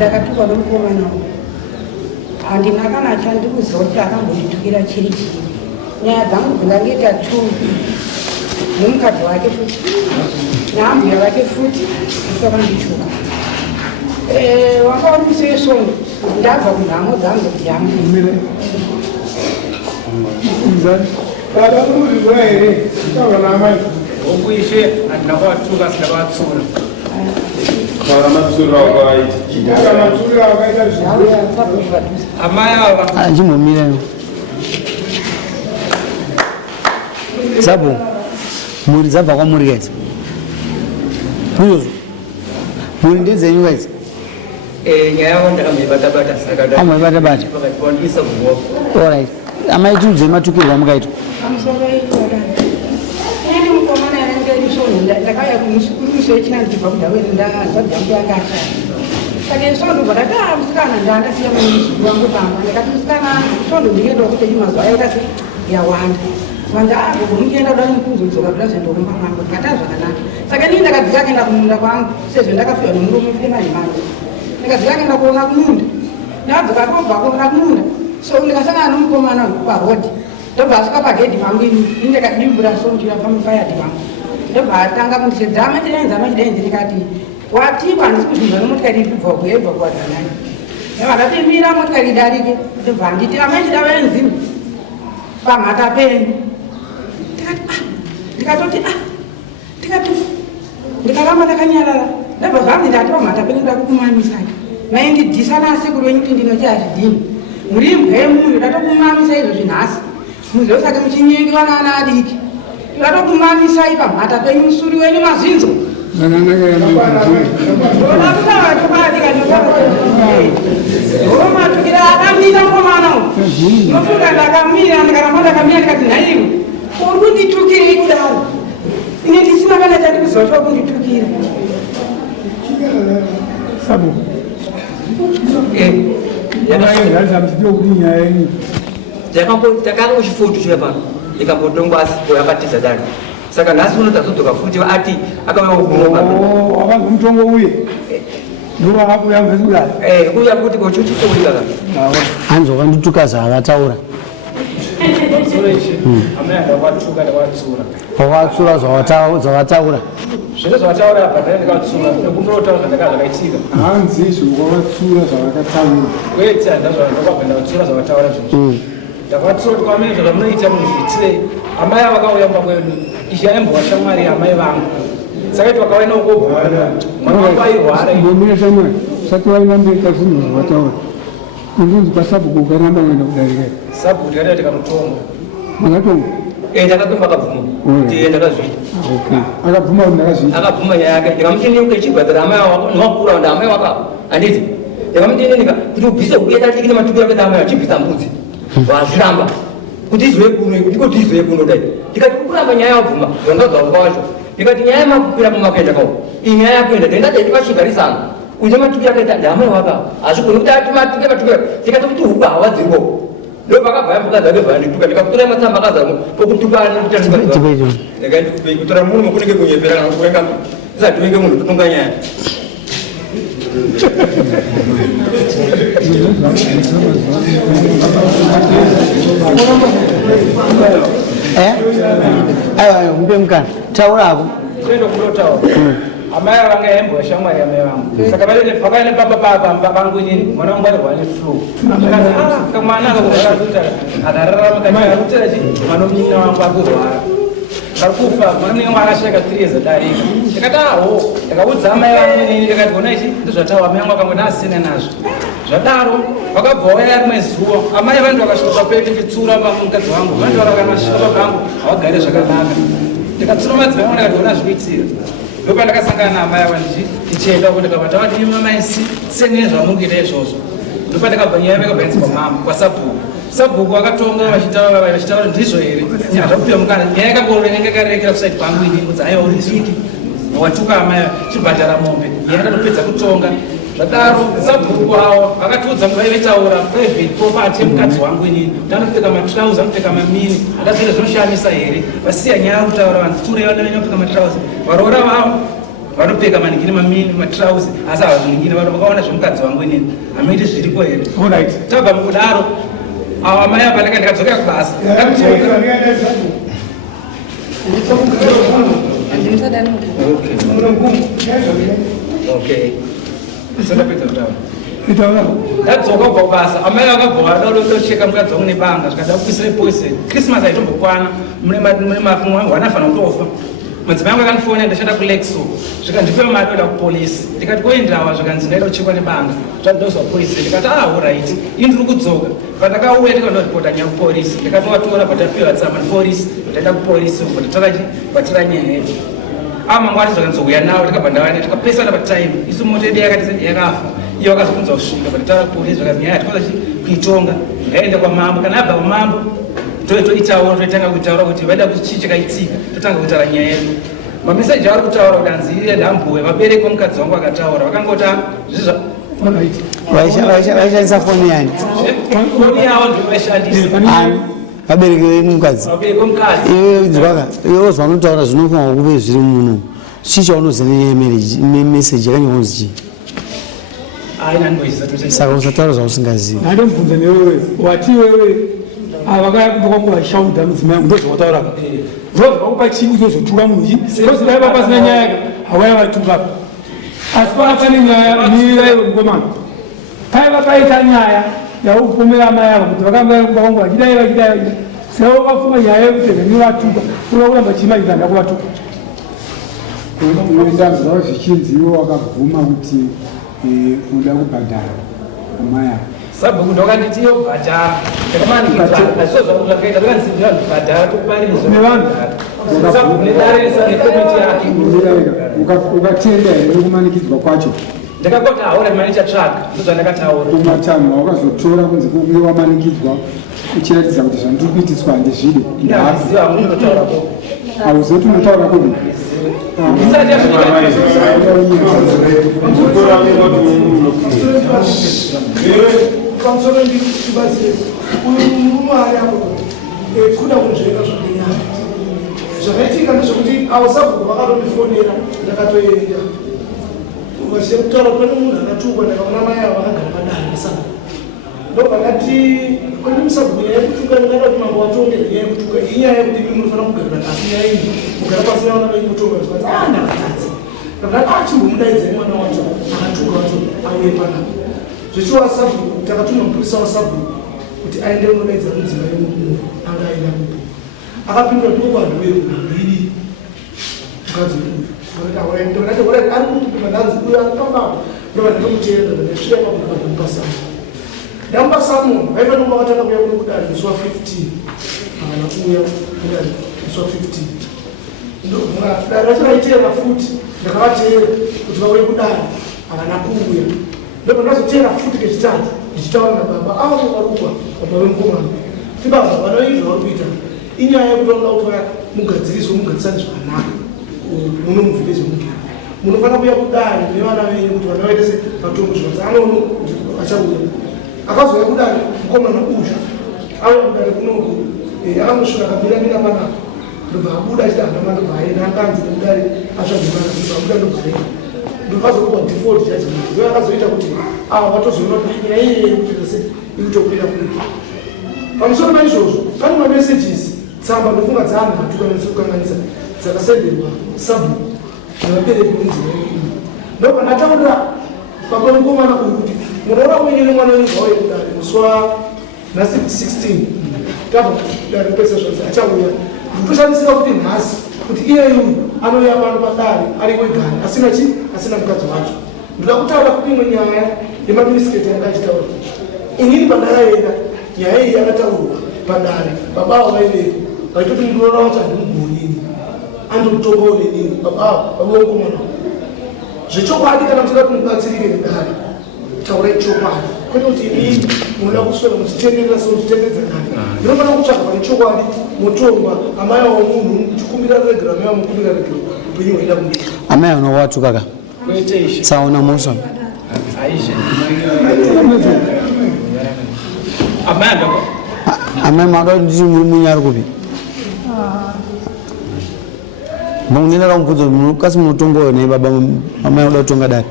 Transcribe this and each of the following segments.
ndakatuka nomukomana handina kana chandikuziva kuti akambotitukira chiri chiri nyaya dzangu dzingangoita tu nomukadzi wake futi neambuya vake futi vakandituka wakaoniseso ndabva kunhamo dzangu kujama okuishe handina kwatuka sina kwatsura amai ava achimhomira zabo muri dzabva kwamuri kaidzi izvozvo muri ndedzenyu kaidzi nyaya yavo ndakamboibata-bata saka amboibata-bata pakatiwandisa kuruoko orit amai tiudzei matukirwa mukaitwa ndakauya kumusechi ndibva kudhaveri ndadzangu yakashata saka isondobva ndakamusikana ndandasiya mamusuku wangu pamba ndakati musikana sondo ndingendawo kuti mazuva aita se yawanda vandaagogomukenda kuda nekuzodzoka kuda zvendokumba kwangu ndikata zvakanaka saka nii ndakadzika kuenda kumunda kwangu sezvo ndakafika nomurume funemanyimani ndakadzika kuenda kuona kumunda ndakadzoka kobva kuona kumunda so ndikasangana nomukomana parodhi ndobva asvika pagedhi pangu ini ndakadimbura sonjira pamufayadhi pangu ndobva atanga kundisedzama machidainzi ndikati watikwa handisi kuzvinzwa nemotikari iri kubva kuyebva kuwadzanani vakatimbira motikari idarike ndobva handiti amaichida vaenzini pamhata penyu ndikati ndikaramba ndakanyarara ndobva zvanzi ndati pamhata penyu ndakukumamisai maindidhisa nasekuru wenyu kuti ndinochi hazvidhini muri imbwa yemunhu ndatokumamisa izvozvi nhasi muzosake muchinyengewa naana adiki ndatokumamisai pamhata penyu musuri wenyu mazinzo matukira akamira mukomana nofunga ndakamira ndikaramba ndakamira ndikati nhaiwe uri kunditukirei kudaro ine ndisina kana chandikuziva choa kunditukira takanga kuchifutu chive pano ikambotongwasi yakatiza dani saka nhasi uno tazodzoka futi ati akauya kumutongo uye kuya kuti kochochitourika hanzoka ndituka zvaakataura wakatsura zvavataura zvino zvavataura padhara ndikatsura nekumbotaura zvandakanga zvakaitika hanzi zvokavatsura zvavakataura kwete handazvandakabva ndakatsura zvavataura zvozvo ndakatsura kuti kwamene zvakamunoita munhu zvitirei amai avakauya mumba kwedu izvi aimbova shamwari amai vangu saka iti vakawaina ukobva mwana wangu airwara mbomira shamwari sati vaina mberi kazvinhu zvavataura undinzi pasabhuku ukaramba kuenda kudarika sabhuku tikati tikamutonga makatonga ndakatomba akabvuma ndiye ndakazviita akabvuma kuti ndakazviita akabvuma nyaya yake ndikamutendenuka ichibhadhara amai newakura nda amai waka handiti ndikamutendenika kuti ubvise uyatadiki nematuku yake amai achibvisa mbudzi vazviramba kuti izwe kuno ndiko kuti izwe kuno dai ndikati kuramba nyaya yabvuma zvandadzauka wacho ndikati nyaya yamakukwira pamakuenda kawo iyi nyaya yakuenda ndendati ndikashigarisana une matuku yakaita ndamai waka hazvigoni kuti ati matuku ndikati kuti huku hawa dziriwo ndopakabva yambuka dzake bhandituka ndikakutora matsamba akazamo pokutukana ndikakutora munhu kunenge kunyeperana kuenga isati wenge munhu totonga nyaya aiwa mupe mukana taurako toenda kunotaura amai vanga yaimbova shamwari amai vangu saka pakaine pamba pangu inini mwana wangu airwa neflu kamwana akakuti akararama kaarutira chi mwana munyina wangu akurwara ari kufa mwana munenge akasheka 3 years adarika ndikati aho ndikaudza amai vangu inini ndikati ona ichi ndizvataura amai vangu akangona asina nazvo zvadaro vakabva vaya rimwe zuva amai vantu vakasvika papedu ndichitsura mukadzi wangu vantu vakamasvika papangu havagare zvakanaka ndikatsura madzimai vangu ndikati ona zvikuitira ndopa ndakasangana naamai ava ndichienda kuti ndikabva tavatimaisi senine zvamurikuita izvozvo ndopa ndakabva nyaya vakabvaniswa mama kwasabhuku sabhuku vakatonga vachitaura ndizvo here zvakupira mukana nyaya yakangorengekarekera kusaiti pangu ini kuti aiwa urizviki watuka amai chibhadhara mombe nyaya yakatopedza kutonga zvadaro sabhuku avo vakatiudza vaitaura private property yemukadzi wangu inini ndanopfeka matrauza anopfeka mamini andazvire zvinoshamisa here vasiya nyaya kutaura vanzi turei vanonyanya kupfeka matrauza varoora vavo vanopfeka manikini mamini matrauzi asi havazviningini vanhu vakaona zvemukadzi wangu inini hamuiti zviripo here tabva mukudaro ava mai apa ndikadzokera kubasa ndakadzoka ndadzoka kubva kubasa amai vakabva vadocheka mukadzi wangu nebanga zvikada kupisire poison christmas haitombokwana mune wanafana kutofa madzimai angu akandifonera ndashanda kulexo zvikandipa mari oda kupolisi ndikati koendawa zvikanzi ndaida kuchekwa nebanga zvandozwa poison ndikati right ini ndiri kudzoka pandakauya ndikandoripota nyaya kupolisi ndikatovatora patapiwa tsamba nepolisi ndaenda kupolisi batira nyaya yedu mangwani zvakanzouya nawo ndikabva ndavane tikapesana patime isu moto yedu yakati yakafa iyo akazokunza kusvika patitaura kupolisi zvakanzi nyaya tikoza kuitonga ndaenda kwamambo kana abva kwamambo toitaura toitanga kutaura kuti vaida kuti chii chakaitika totanga kutaura nyaya yedu mameseji avari kutaura kudanzi ndambuwe vabereki vomukadzi wangu vakataura vakangota vaishandisa foni yani foni yavo ndovaishandisa vabereki vemukadzi iwe zvanotaura zvinofanwa kuve zviri muno chii chaunoziva nemeseji yakanyaonzi chii saka usataura zvausingazivi ndandomubvunza newewe wati wewe vakayakubva kwangu vashaudha mudzimai yangu ndozvawatauraka ndozvakakupa chii uzozotuka munhu chi kozi daiva pasina nyaya yake hawaya vatukapa asi paa pane nyaya miraiwe mukomana paiva paita nyaya yaupomera mai avo kuti vakanga kubva kwangu vachidai saka vakafunga nyaya yekuti venivatuka uda kuramba chimaita ndakuvatuka unodanzwa zvichinziwo wakabvuma kuti uda kubhadhara amai avo sabhuku ndokanditi yobhadhara ndakamanikizvazvakaita tokanzivira kubhadhara tokuparizosabhuku nedaresa nekomiti yake ukatenda here kumanikidzwa kwacho ndakakota haura mari chatsvaga ndozvandakataura kumatanho wakazotora kunzi kunge wamanikidzwa uchiratidza kuti zvandiri kuitiswa handizvide ndaziva hamunotaurapo hauzoti unotaura kudi pamusoro ndikubatsire uyu murume yako kuda kunzveka zvakenyaya zvakaitika ndezvekuti ausabhuku vakatomifonera ndakatoenda vachida kutaura kwene munhu akatukwa ndakaona mai avo vakagara padare nesabhuku ndobva ndati kwene musabhuku nyaya yekutuka ndingada kuti mambo watongere nyaya yekutuka inyaya yekuti imi munofanira kugarira kasi nyaya iyi kugara pasina vana venyu kutonga zvikanzi ndakatadza ndakati chimbomudaidzai mwana wacho akatuka wacho auye panapa zvichiwa sabhuku takatuma mupurisa wasabhuku kuti aende unodaidza mudzimai wemunhu anga aenda kupi akapindura ndokwandiweunambiri mukadzi uyu ari kutupima ndanzi uyo akapambapa ndobva ndatomuteerera ndasvika pakupasamu ndamupasamu vaifanira kuva vatanga kuya kuno kudari musi wa 15 akana kuya kudari musi wa 15 dare racho raiteera futi ndakavateera kuti vauye kudari akana kuuya ndobva ndazoteera futi kechitatu ndichitaura nababa avo varukwa baba vemukomana ti baba vanoizva vari kuita inyaya yekuti vanoda kuti vaya mugadziriswe mugadzisani zvakanaka muno muvhilezi mugera munofanira kuya kudari nevana venyu kuti vana vaitese matombo zvikanzi anono achauya akazouya kudari mukomana uzha auya kudari kunoku akanosvika akamiramira panapa ndobva abuda achiti handama ndobva aenda akanzi nekudari atsvagimana ndobva abuda ndobva aenda ndokazokuwa default judgment ndo akazoita kuti ava vatozoona kuti nyaya iyeye kutose ikutokuita kuita pamusoro paizvozvo pane mamessages tsamba ndofunga dzaanhu atukanisa dzakasenderwa sabhuku nevabereki vomuzima wedu ndobva ndataurira baba mukomana uyu kuti munoona uine nemwana wenyu zvauye kudare musi wanhasi 16 tabva kudare pese zvose achauya ndotoshandisira kuti nhasi kuti iyeyu anouya pano padare ari wegani asina mukadzi wacho ndoda kutaura kuti imwe nyaya yemaminisiketi yanga achitaura inini pandakaenda nyaya iyi yakataurwa padare baba avo vaiveko vaitoti ndinoona kuti handimugonini andokutongawo nenini baba vomukomana zvechokwadi kana muchida kuti mubatsirike nedare taurai chokwadi kwete kuti inini munoda kuswera muchitenderera somuchitendedza dare ndinofanira kutsvaga pane chokwadi mutongwa amai avo munhu muchikumbira regera mai vamukumbira regera upenyu hwaida kuita amai anowatu kaka tsaona mosa amai mada nditi muri munyari kupi mbongonena kaumvudza kasi munotongoyo nei baba amai uda kutonga dare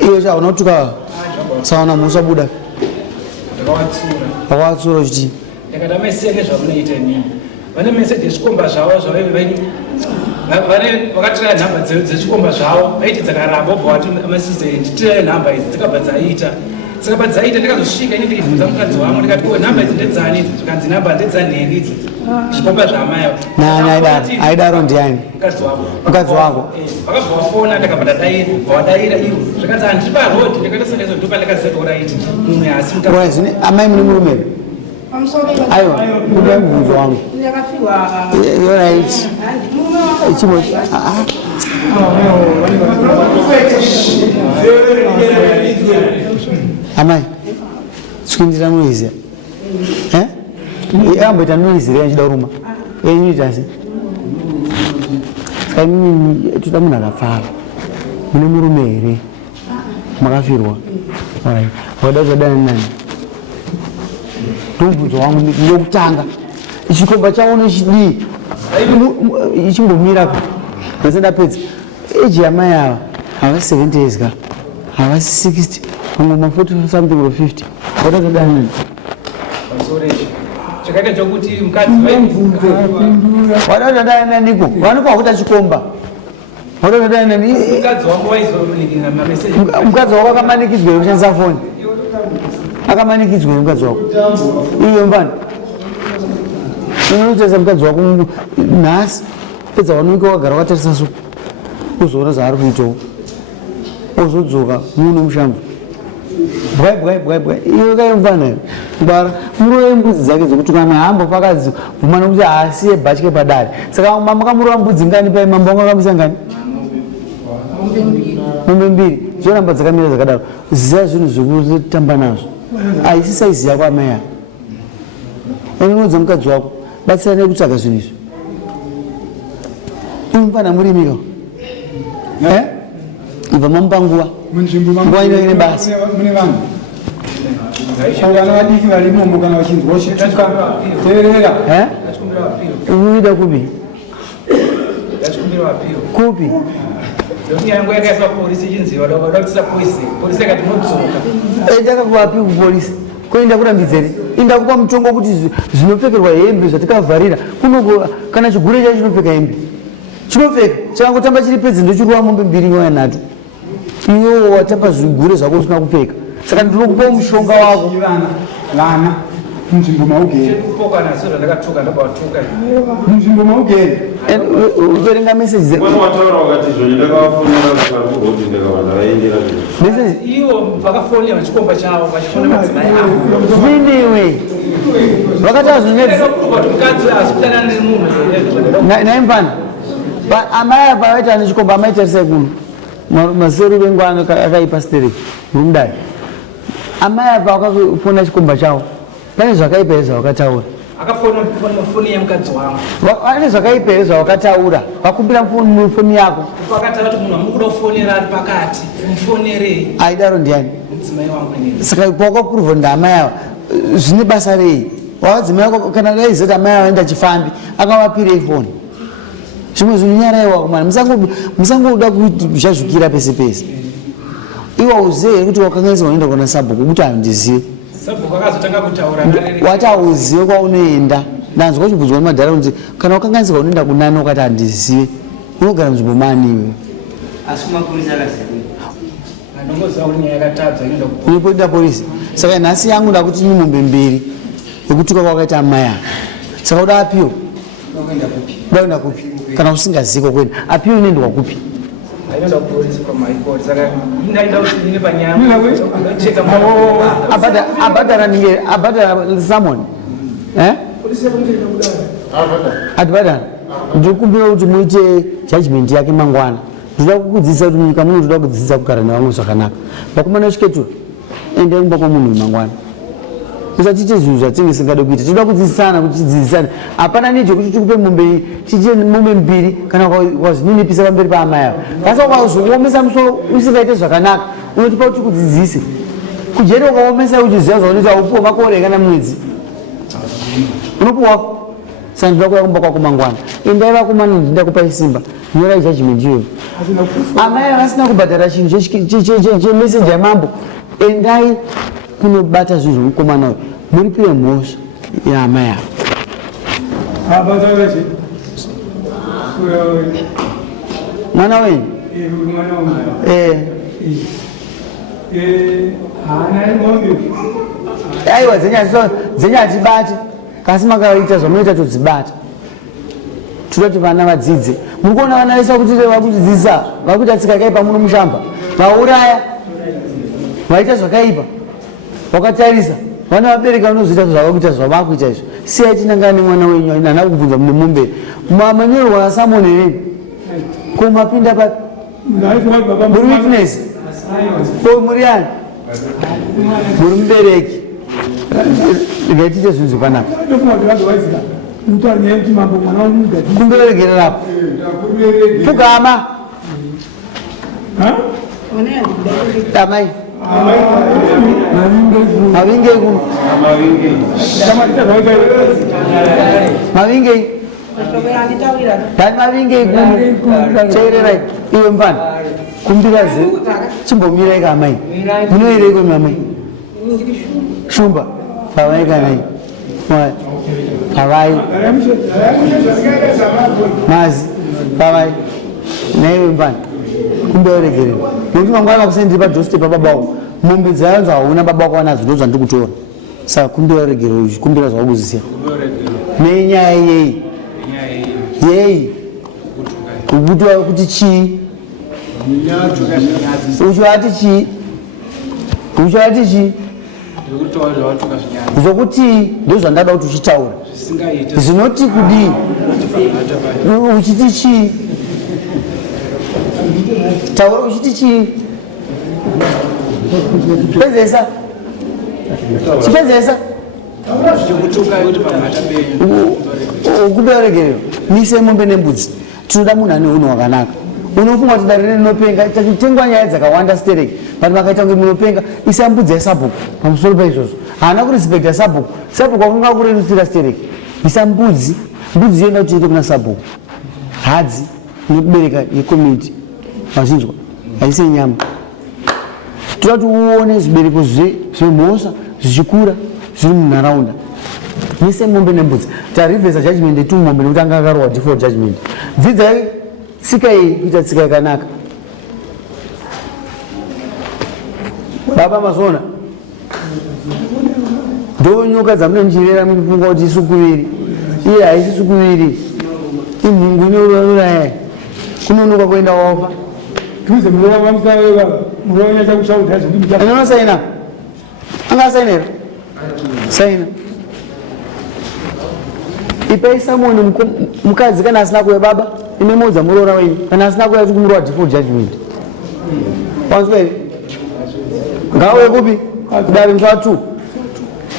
iwe chaona kutuka saona musabuda wakawatsura uchiti ndikati amaisiya nezvamunoita nini vane meseji zvikomba zvavo vakatira nhamba dzezvikomba zvavo vaiti dzakaramba obva wati amasistere titirai nhamba idzi dzikabva dzaita saka padzaita ndikazosvika ini ndikibvunza mukadzi wangu ndikati ko nhamba idzi ndedzani idzi zvikanzi nhamba ndedzanheri idzi zvikomba zvamai aidaro ndiani mukadzi wako vakabva wafona ndakabva ndadaira ivo zvikanzi handiri parodi ndikati saka izo ndopa ndakazeoraiti mumwe asi zvine amai mune murumere aiwa uda mubvunzo wangu yorit chimoti amai tsukindira noizira amboita noizira yachida kuruma inoitasi saka imimi toda munhu akafara mune murume here makafirwa wada zvadani nani ndobvunzo wangu ndokutanga chikomba chaone chidii ichimbomira nase ndapedza eji yamai ava havasi 70 years ka havasi 60 vamwe ma40 something or 50 wada zvadani nani chakaita chokuti mukadzi wada zvadani naniko vanopa kuita chikomba wada zvadani nani mukadzi wako akamanikidzwa yekushandisa foni akamanikidzwa mukadzi wako iwe mbani unoitesa mukadzi wako nhasi pedza wanuika wagara wakatarisa suku uzoona zvaari kuitawo uzodzoka muno mushambo bwai iwe kaimvanayo ngwara murove mbudzi dzake dzokutukana hambofakadzi bvumana kuti haasiye bhatye padare saka makamurova mbudzi ngani pai mambo wangu akamisa ngani mombe mbiri dzoramba dzakamira zvakadaro ziya zvinhu zvekutamba nazvo haisi saizi yako amai yako unonodza mukadzi wako batsirane kutsvaga zvinhu izvi imufana murimika ibva mamupa nguva nguva inoine basa mune vanhu vana vadiki varimomo kana vachinzwa uchituka teerera unoida kupi kupi yangu yakaiswa polisi ichinzi wada kutisa polisi akati modzoka ndakakuvapi kupolisi koinda kurambidzere indakupa mutongo kuti zvinopfekerwa hembe zvatikavharira kuno kana chigure chacho chinopfeka hembe chinopfeka chakangotamba chiri pedzi ndochiruwa mombe mbiri nyaya nhatu iwo watamba zvigure zvako usina kupfeka saka ndinokupa mushonga wako vana munzvimbo maugere munzvimbo maugere uverenga meseji vakafonera chikomba chavo vachifona madzimai avo zviniwe vakataura zvinezinaimvana amai pavaita nechikomba amaitarisai kuno maseru vengwana akaipa stereki rumudai amai apa vakafona chikomba chavo pane zvakaipa here zvavakataura akafoni yemukadzi wangu ane zvakaipa here zvavakataura vakumbira mufoni yako vakataura kuti munhu amukuda kufonera ari pakati mufonerei aidaro ndiani mudzimai wangu saka pawakapuruvha ndaamai ava zvine basa rei wavadzimai wako kana daizoti amai ava enda chifambi akavapirei foni zvimwe zvinhu nyaraiwako mani musangoda kuzhazhukira pese pese iwa uzeye kuti wakanganisa unoenda kuona sabhuku kuti handizive wati hauzive kwaunoenda ndanzwa uchibvunzwa nemadhara kunzi kana wakanganisika unoenda kunani wakati handizive unogara nzvimbo mani iwe unopoinda polisi saka nhasi yangu ndakuti ni mombe mbiri yekutuka kwakaita amai ava saka uda apiwo udaenda kupi kana usingaziko kwena apiwo unoendwa kupi abhadhara samoni atibhadhara ndikumbira kuti muite judgment yake mangwana ndoda kukudzidzisa kuti munyika muno toda kudzidzisa kugara nevamwe zvakanaka vakomana vechiketura endai kumba kwamunhu mangwana usatiite zvinhu zvatinge singade kuita toda kudzidzisana kuti tidzidzisane hapana nidhi yekuti tikupe mombe tiite mombe mbiri kana wazvininipisa pamberi paamai avo basa ukazoomesa musoro usingaite zvakanaka unotipa kuti kudzidzise kujeri ukaomesa uchiziva zvaunoita upuwa makore kana mwedzi unopuwa sandira kuya kumba kwako mangwana endai vakomana ndakupa isimba nyorai judgment iyoyo amai asina kubhadhara chinhu chemeseji yamambo endai kunobata zvinhu zvomukomana uyu muripiwe mhosva yaamai avo mwana wenyu aiwa dzenyatibate kasi makaita zvamunoita todzibata toda kuti vana vadzidze muri kuona vana vese vakutidzidzisa vakuita tsika yakaipa muno mushamba vauraya vaita zvakaipa wakatarisa vana vabereka unozoita zvavakuita zvavakuita izvo siyai tinangane mwana wenyu hana kubvunza mune mumberi manyorwa asamoni henyu kumapinda papi muri witness ko muri ani muri mubereki ngaitite zvinhu zvakanaka kumberegererapo pugama amai mavingei kuno mavingei dani mavingei kuno teererai iwe mfana kumbira chimbomirai kamai munoirei kwemi amai shumba pavai kanai pavai mazi pavai naiwe mfana kumbeoregerera nokuti mangwana vakusendiri padhosite pababao mombe dzayanzo hauna baba wako wanadzo ndo zvandiri kutora saka kumbeoregerera uchikumbira zvakuzisiya nenyaya yei ukuti kuti chii uchati chii uchati chii zvokuti ndozvandada kuti uchitaura zvinoti kudii uchiti chii taura uchiti chii chipedzesa chipedzesa ukuberegerero mise mombe nembudzi tinoda munhu ane unhu hwakanaka unofunga kuti dare rinopenga tengwa nyaya dzakawanda stereki vanhu vakaita kunge munopenga isa mbudzi yesabhuku pamusoro paizvozvo haana kurispekta sabhuku sabhuku akunga kurerutsira stereki isa mbudzi yoenda kuti iite kuna sabhuku hadzi inokubereka yekomiti mazvinzwa haisi nyama toda kuti uone zvibereko zvemhosva zvichikura zviri munharaunda mise mombe nembudzi tarivhesa judgment tumombe nekuti anga akarohwa default judgment dzidzai tsika iyi kuita tsika yakanaka baba mazona ndonyoka dzamunonjirera mufunga kuti isukuviri iye haisi sukuviri imhungu inourayai kunonoka kuenda wafa tuze muronya chakushauta zvikuita anosaina angasainera saina ipei samoni mukadzi kana asina kuya baba imemodza muroora wenyu kana asina kuya kuti kumurwa default judgment wanzwa here ngauye kupi kudare mswa 2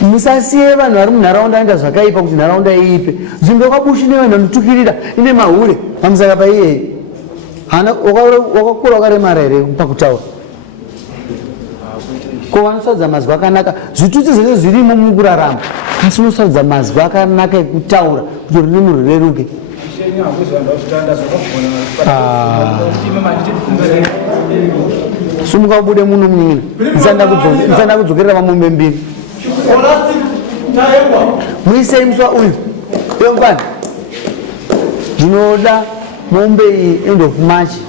musasiye vanhu vari munharaunda aita zvakaipa kuti nharaunda iipe nzvimbo yakabushi nevanhu vanotukirira ine mahure pamusaka paiyei wakakura wakaremara here pakutaura ko vanosaudza mazwi akanaka zvituti zvese zvirimo mukurarama asi unosaudza mazwi akanaka ekutaura kuti rurimi rureruke sumuka ubude muno munyina ndisanda kudzokerera vamombe mbiri muisei muswa uyu yomfana ndinoda mombe iyi end of march